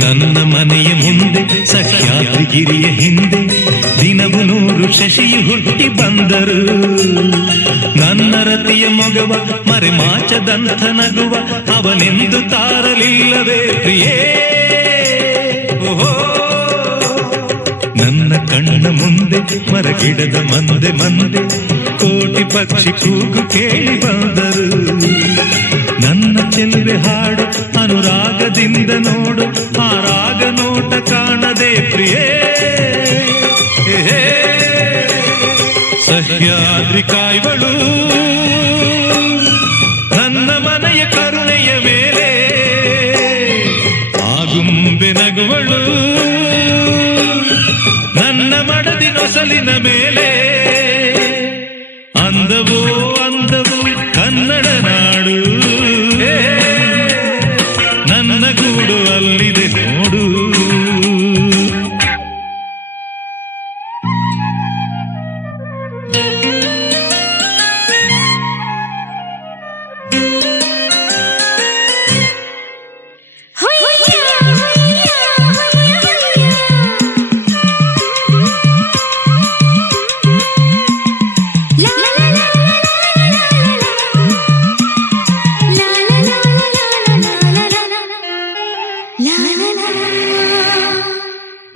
ನನ್ನ ಮನೆಯ ಮುಂದೆ ಸಹ್ಯಾದ್ರಿಗಿರಿಯ ಹಿಂದೆ ದಿನವು 100 ಶಶಿಯು ಹುಟ್ಟಿ ಬಂದರು. ನನ್ನ ರತಿಯ ಮೊಗವ ಮರೆಮಾಚದಂಥ ನಗುವ ಅವನೆಂದು ತಾರಲಿಲ್ಲವೇ ಪ್ರಿಯೇ. ಓಹೋ ನನ್ನ ಕಣ್ಣ ಮುಂದೆ ಮರಗಿಡದ ಮಂದೆ ಮಂದೆ ಕೋಟಿ ಪಕ್ಷಿ ಕೂಗು ಕೇಳಿ ಬಂದರು. ನನ್ನ ಚೆಲುವೆ ಹಾಡು ಅನುರಾಗದಿಂದ ನೋಡು, ಆ ರಾಗ ನೋಟ ಕಾಣದೆ ಪ್ರಿಯೇ. ಸಹ್ಯಾದ್ರಿ ಕಾಯ್ವಳು ನನ್ನ ಮನೆಯ ಕರುಣೆಯ ಮೇಲೆ, ಆಗುಂಬೆ ನಗುವಳು ನನ್ನ ಮಡದಿ ನೊಸಲಿನ ಮೇಲೆ. ಅಂದವೋ ಅಂದವು ಕನ್ನಡ ನಾಡು, ನನ್ನ ಗೂಡು ಅಲ್ಲಿದೆ ನೋಡು.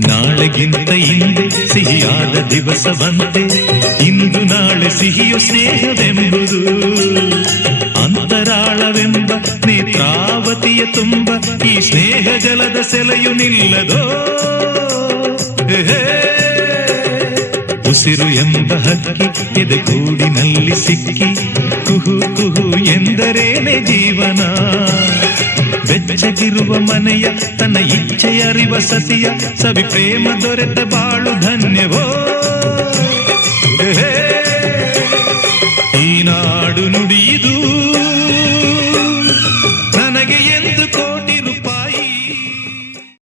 ನಾಳೆಗಿಂತ ಹಿಂದೆ ಸಿಹಿಯಾದ ದಿವಸವಂತೆ ಇಂದು ನಾಳೆ ಸಿಹಿಯು ಸ್ನೇಹವೆಂಬುದು. ಅಂತರಾಳವೆಂಬ ನೇತ್ರಾವತಿಯ ತುಂಬ ಈ ಸ್ನೇಹ ಜಲದ ಸೆಲೆಯು ನಿಲ್ಲದೋ. ಉಸಿರು ಎಂಬ ಹಕ್ಕಿ ಎದೆಗೂಡಿನಲ್ಲಿ ಸಿಕ್ಕಿ ಕುಹು ಕುಹು ಎಂದರೇನೆ ಜೀವನ. ಬೆಚ್ಚಗಿರುವ ಮನೆಯ ತನ್ನ ಇಚ್ಛೆಯರಿವ ಸತಿಯ ಸವಿ ಪ್ರೇಮ ದೊರೆತ ಬಾಳು ಧನ್ಯವೋ.